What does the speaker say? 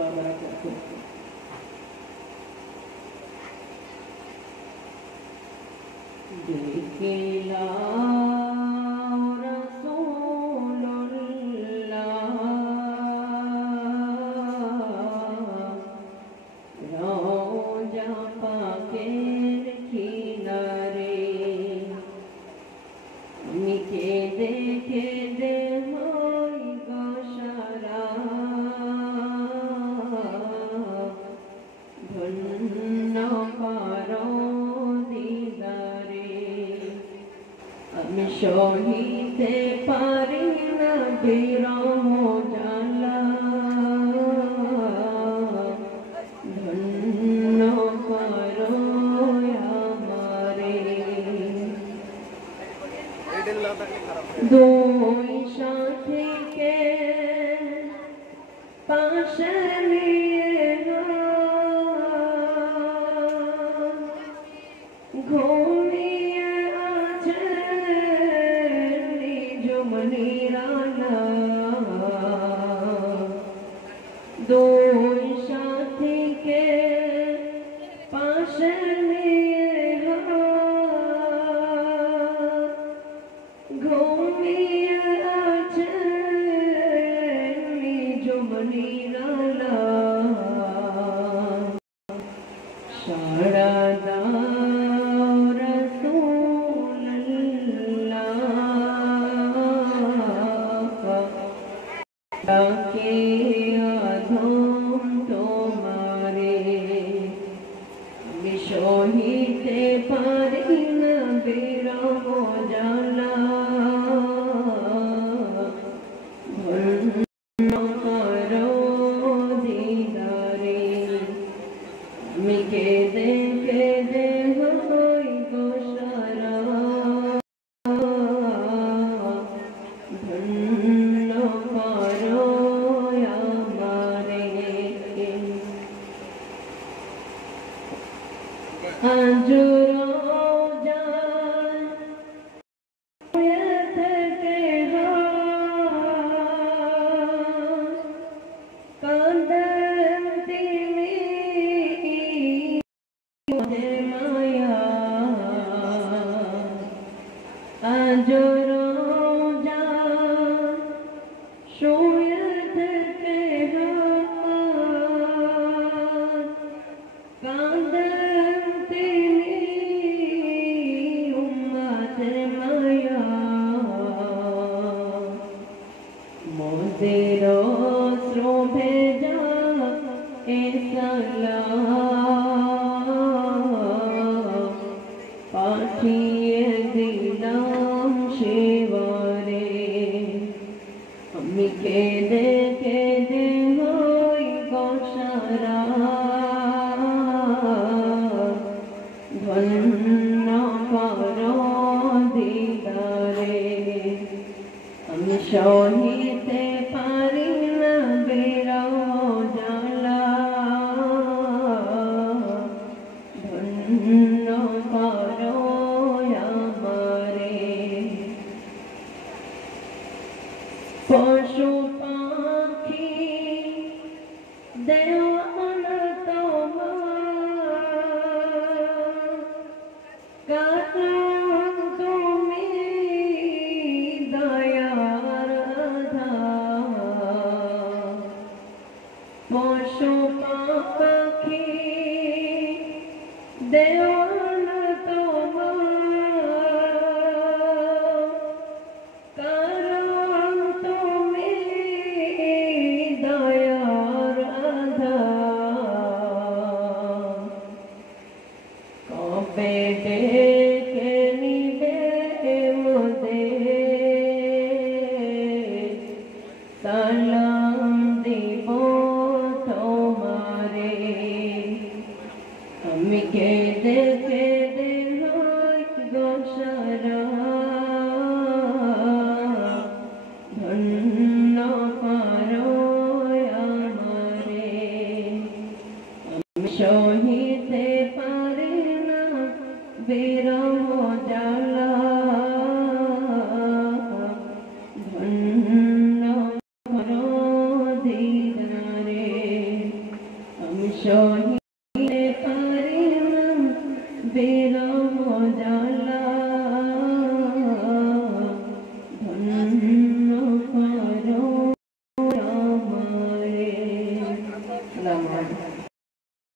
warahmatullahi wabarakatuh. সহিতে পারি না বিরহ জ্বালা, ধন্য করো আমারে। দুই সাথীকে পাশে নিয়ে ঘুমিয়ে আছে নিরালা, দুই সাথীকে পাশে নিয়ে ঘুমিয়ে আছে নিজম নিরালা। সারা ডাকে আধম তোমারে, আমি সহিতে পারি না বিরহ জ্বালা, ধন্য করো দিদারে। আমি কেঁদে কেঁদে হই গো সারা, ধন্য করো আমারে। আজ রোজায় থেকে কাঁদেন তিনি মায়া, আজ রোজায় শুয়ে থেকে কাঁদেন তিনি উম্মতের মায়া। মোদের অশ্রু ভেজা এ সালাম পাঠিয়ে দিলাম শিবরে, আমি কেঁদে কেঁদে হই গো সারা, ধন্য করো দিদারে। আমি সহিতে পারি না বিরহ জ্বালা, ধন্য করো আমারে। পশু পাখি দেওয়ানা তোমার, কারণ তুমি দয়ার আধার। পশু পাখি দেওয়ানা তোমার, কারণ তুমি দয়ার আধার। কবে ডেকে নিবে মোদের, সালাম দিব তোমারে। আমি কেঁদে কেঁদে হই গো সারা, ধন্য করো আমারে। আমি সহিতে পারি না বিরহ জ্বালা, ধন্য করো দিদারে। সহিতে পারি না বিরহ